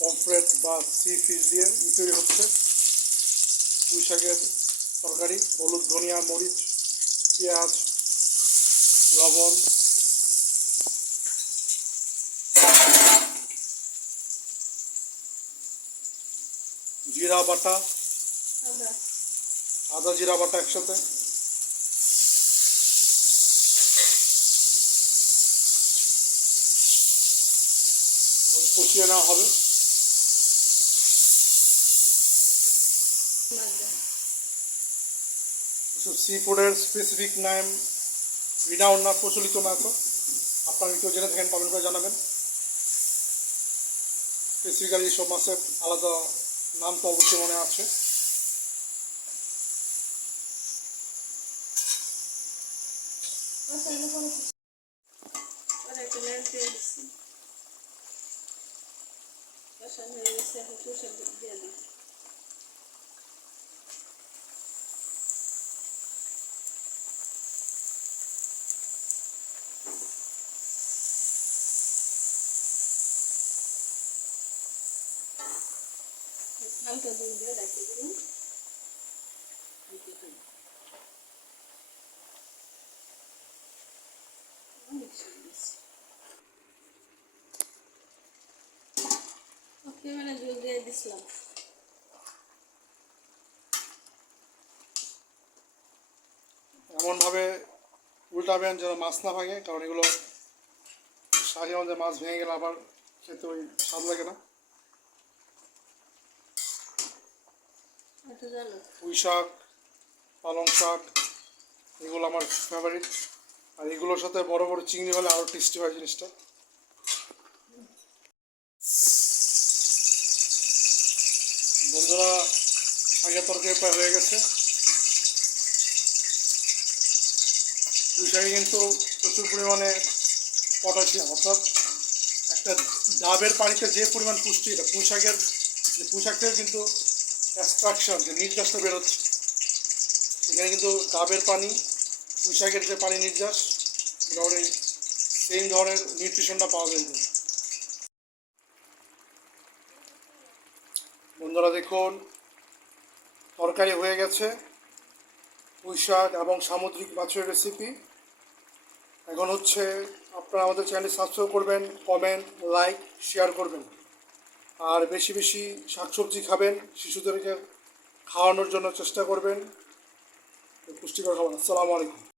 Pomfret বা C fish দিয়ে তৈরি হচ্ছে পুঁই শাকের তরকারি। হলুদ, ধনিয়া, মরিচ, পেঁয়াজ, লবণ, জিরা বাটা, আদা জিরা বাটা একসাথে, কষিয়ে নেওয়া হবে। সি ফুডের স্পেসিফিক নাম রিনাউন্ড না, প্রচলিত না, তো আপনারা কেউ জেনে থাকেন কমেন্ট করে জানাবেন। স্পেসিফিক্যালি সব মাছের আলাদা নাম তো অবশ্যই মনে আছে। হালকা দুধ দিয়ে রাখতে দিন। ওকে, জল দিয়ে দিছিলাম। এমনভাবে উল্টাবেন যেন মাছ না ভাঙে, কারণ এগুলো শাহি আমাদের মাছ ভেঙে গেলে আবার খেতে ওই স্বাদ লাগে না। পুঁই শাক, পালং শাক, এগুলো আমার ফেভারিট। আর এগুলোর সাথে বড় বড় চিংড়ি হলে আরও টেস্টি হয় জিনিসটা। বন্ধুরা, শাকের তরকারি প্রায় হয়ে গেছে। পুঁই শাকে কিন্তু প্রচুর পরিমাণে পটাশিয়াম, অর্থাৎ একটা ডাবের পানিতে যে পরিমাণ পুষ্টি, এটা পুঁই শাকের, যে পুঁই শাক থেকে কিন্তু এক্সট্রাকশন, যে নির্যাসটা বেরোচ্ছে, এখানে কিন্তু ডাবের পানি, পুঁই শাকের যে পানি নির্যাস, মোটামুটি সেম ধরনের নিউট্রিশনটা পাওয়া যায়। বন্ধুরা দেখুন, তরকারি হয়ে গেছে, পুঁই শাক এবং সামুদ্রিক মাছের রেসিপি। এখন হচ্ছে আপনারা আমাদের চ্যানেলটি সাবস্ক্রাইব করবেন, কমেন্ট, লাইক, শেয়ার করবেন। আর বেশি বেশি শাকসবজি খাবেন, শিশুদেরকে খাওয়ানোর জন্য চেষ্টা করবেন পুষ্টিকর খাবার। আসসালামু আলাইকুম।